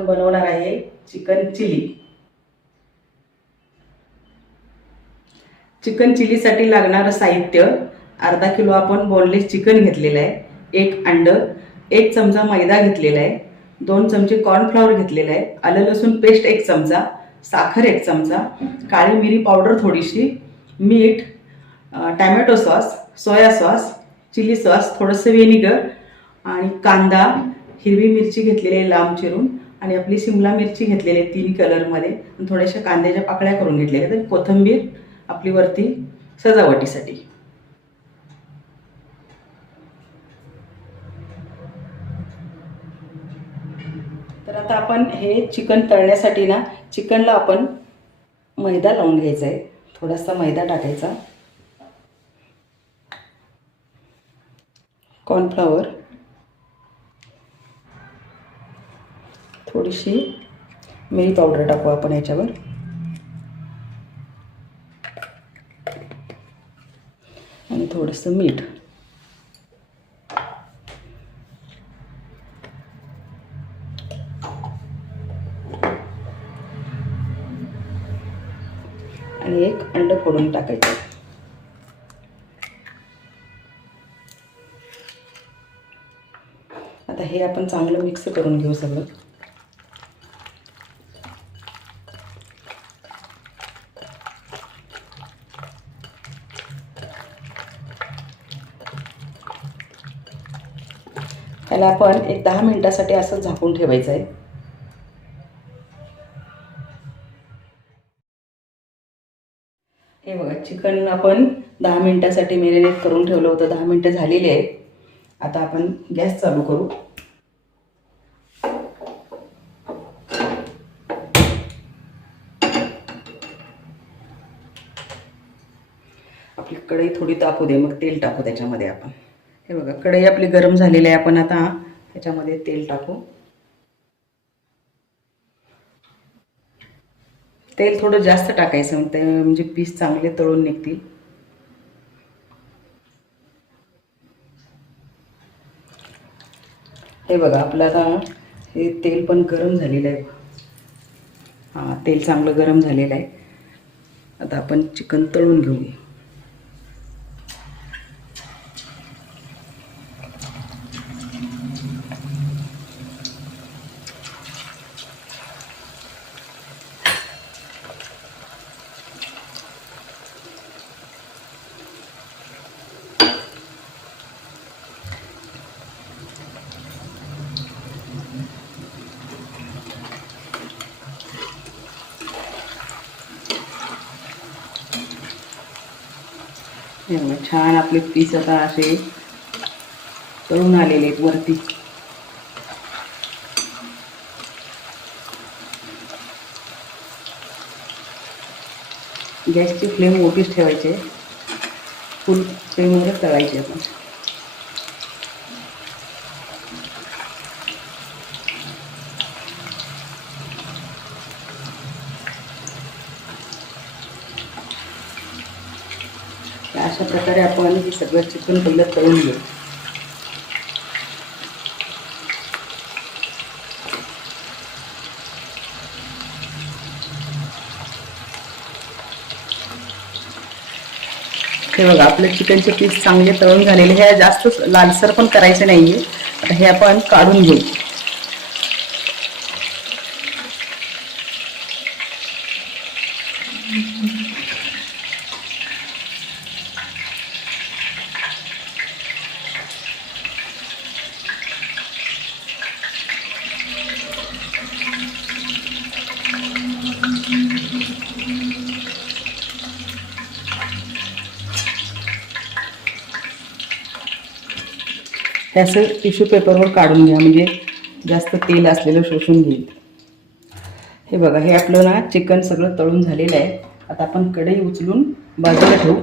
आपण बनवणार आहे चिकन चिली. चिकन चिलीसाठी लागणारं साहित्य अर्धा किलो आपण बोनलेस चिकन घेतलेलं आहे एक अंडं एक चमचा मैदा घेतलेला आहे दोन चमचे कॉर्नफ्लॉवर घेतलेलं आहे आलं लसूण पेस्ट एक चमचा साखर एक चमचा काळी मिरी पावडर थोडीशी मीठ tomato sauce soya sauce chilli sauce थोडंसं व्हिनेगर आणि कांदा हिरवी मिरची घेतलेली आहे लांब चिरून. आणि आपली शिमला मिरची घेतलेली आहे तीन कलरमध्ये आणि थोड्याशा कांद्याच्या पाकळ्या करून घेतलेल्या आहेत. आणि कोथिंबीर आपली वरती सजावटीसाठी. तर आता आपण हे चिकन तळण्यासाठी ना चिकनला आपण मैदा लावून घ्यायचा आहे. थोडासा मैदा टाकायचा. कॉर्नफ्लॉवर थोडीशी मिरी पावडर टाकू आपण याच्यावर. आणि थोडंसं मीठ. आणि एक अंड फोडून टाकायचं. आता हे आपण चांगलं मिक्स करून घेऊ सगळं. याला आपण एक दहा मिनिटासाठी असं झाकून ठेवायचं आहे हे बघा चिकन आपण दहा मिनिटासाठी मेरिनेट करून ठेवलं होतं. दहा मिनटं झालेली आहे आता आपण गॅस चालू करू. आपली कढई थोडी तापू दे मग तेल टाकू त्याच्यामध्ये आपण. हे बघा कढई आपली गरम झालेली आहे. आपण आता त्याच्यामध्ये तेल टाकू. तेल थोडं जास्त टाकायचं ते म्हणजे पीस चांगले तळून निघतील. हे बघा आपलं आता हे तेल पण गरम झालेलं आहे. हां तेल चांगलं गरम झालेलं आहे. आता आपण चिकन तळून घेऊया. हे छान आपले पीस आता असे तळून आलेले आहेत वरती. गॅसची फ्लेम मोठीच ठेवायची फुल फ्लेमवरच तळायची आपण. अशा प्रकारे आपण हे सगळं चिकन पहिलं तळून घेऊ. हे बघा आपले चिकनचे पीस चांगले तळून झालेले. हे जास्त लालसर पण करायचे नाहीये. आता हे आपण काढून घेऊ. हे असं टिश्यू पेपरवर काढून घ्या म्हणजे जास्त तेल असलेलं शोषून घेईल हे बघा हे आपलं ना चिकन सगळं तळून झालेलं आहे. आता आपण कढई उचलून बाजूला ठेवू.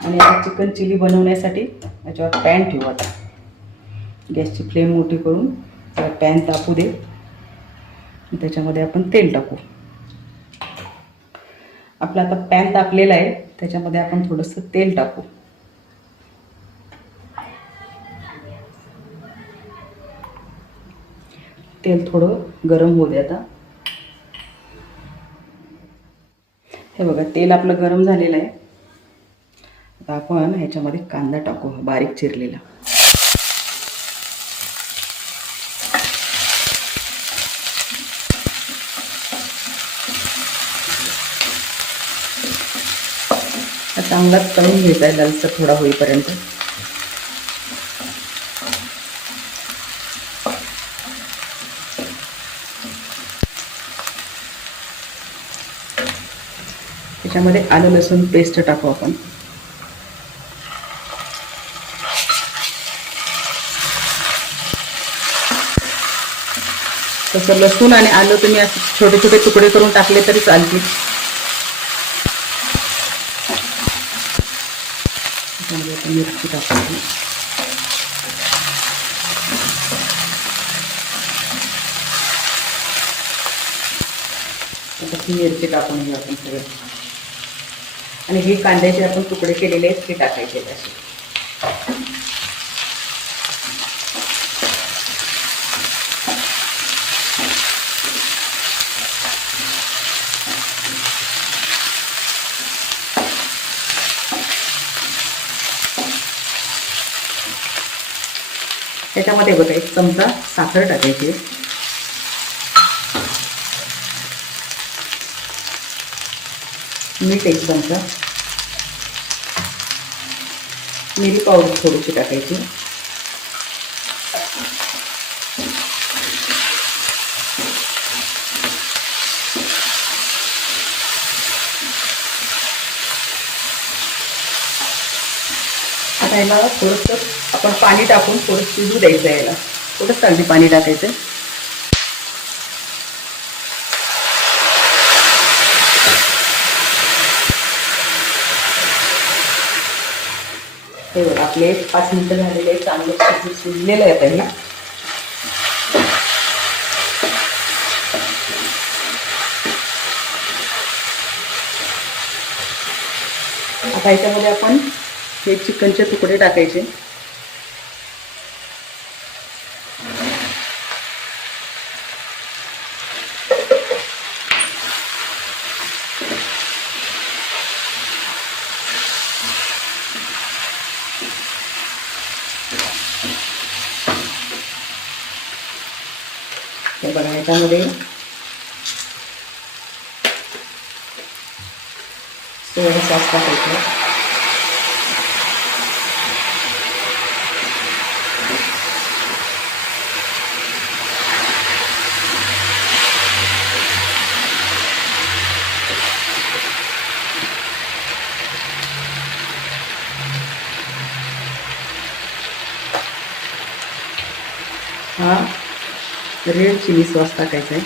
आणि आता चिकन चिली बनवण्यासाठी याच्यावर पॅन ठेवू आता. गॅसची फ्लेम मोठी करून त्याला पॅन तापू दे. त्याच्यामध्ये आपण तेल टाकू. आपला आता पॅन तापलेला आहे त्याच्यामध्ये आपण थोडंसं तेल टाकू. तेल थोडं गरम होऊ दे आता. हे बघा तेल आपलं गरम झालेलं आहे. आता आपण ह्याच्यामध्ये कांदा टाकू बारीक चिरलेला. चांगलाच तळून घ्यायचा आहे लालसर थोडा होईपर्यंत. त्यामध्ये आलं लसूण पेस्ट टाकू आपण. तसं लसूण आणि आलं तुम्ही असे छोटे छोटे तुकडे करून टाकले तरी चालतील. मिरची टाकू मिरची टाकून घेऊ आपण सगळं. आणि हे कांद्याचे आपण तुकडे केलेले आहेत ते टाकायचे आहेत असे. त्याच्यामध्ये बघा एक चमचा साखर टाकायची मीठ एक चमचा. मिरी पावडर थोडीशी टाकायची. आता याला थोडंसं आपण पाणी टाकून थोडं शिजू द्यायचं याला. थोडंसं अगदी पाणी टाकायचं आपले पाच मिनिटं झालेले आहेत. चांगलं शिजून शिजलेलं आहे आता हे. आता याच्यामध्ये आपण हे चिकनचे तुकडे टाकायचे. हे बघा ह्याच्यामध्ये सोया सॉस टाकायचं हा रेड चिली सॉस टाकायचा आहे.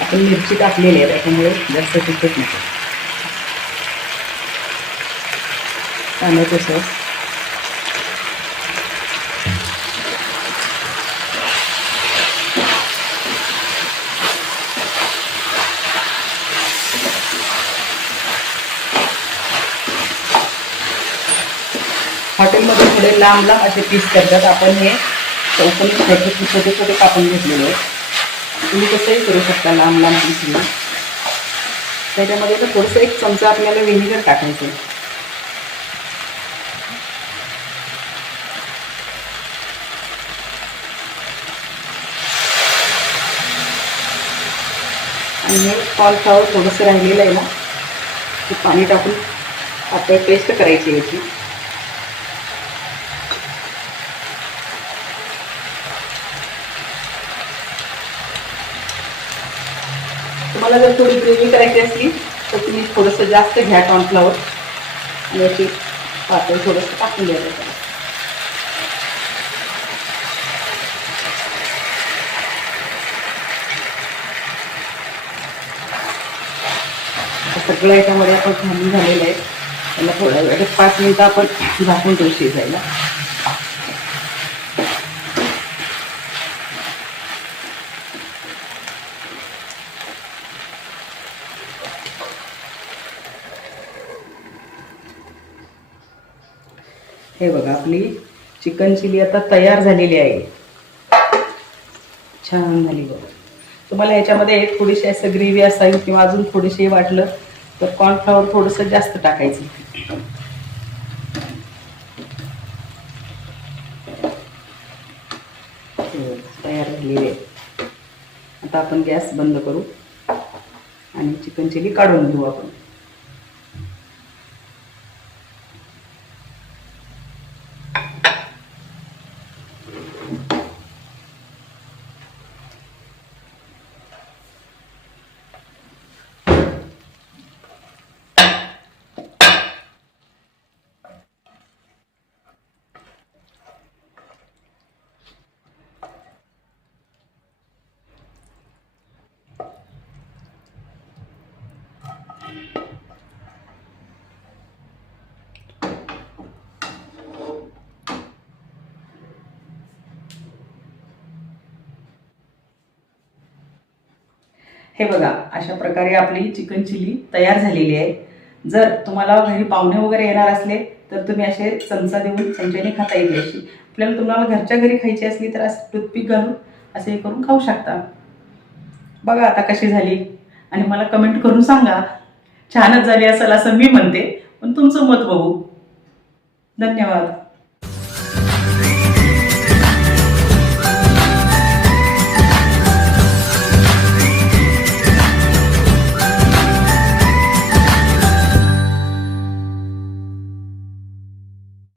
आपण मिरची टाकलेली आहे त्याच्यामुळे जास्त तिखट नाही टॅमॅटो सॉस. हॉटेलमध्ये थोडे लांब लांब असे पीस करतात. आपण हे चौकोनी छोटे छोटे छोटे कापून घेतलेले आहेत. तुम्ही कसंही करू शकता लांब लांब पीस त्याच्यामध्ये तर थोडंसं एक चमचा आपल्याला व्हिनेगर टाकायचं आहे. आणि हे कॉर्नफ्लॉवर थोडंसं राहिलेलं आहे ना ते पाणी टाकून आपल्याला पेस्ट करायची याची. तुम्हाला जर थोडी ग्रेव्ही करायची असली तर तुम्ही थोडंसं जास्त घ्या कॉर्नफ्लॉवर आणि याची पातळ थोडंसं टाकून द्यायचं त्याला. आता सगळं याच्यामध्ये आपण घालून झालेलं आहे. त्याला थोड्या वेळ पाच मिनिटं आपण झाकून ठेवू शिजायला. हे बघा आपली चिकन चिली आता तयार झालेली आहे. छान झाली बघा. तुम्हाला याच्यामध्ये एक थोडीशी असं ग्रेव्ही असावी किंवा अजून थोडीशी वाटलं तर कॉर्नफ्लॉवर थोडंसं जास्त टाकायचं. तयार झालेली आहे. आता आपण गॅस बंद करू आणि चिकन चिली काढून घेऊ आपण. हे बघा अशा प्रकारे आपली चिकन चिली तयार झालेली आहे. जर तुम्हाला घरी पाहुणे वगैरे येणार असले तर तुम्ही असे चमचा देऊन चमच्याने खाता येईल अशी आपल्याला तुम्हाला घरच्या घरी खायची असली तर असं टूथपिक घालून असे हे करून खाऊ शकता. बघा आता कशी झाली. आणि मला कमेंट करून सांगा. छानच झाली असेल असं मी म्हणते. पण तुमचं मत बघू. धन्यवाद.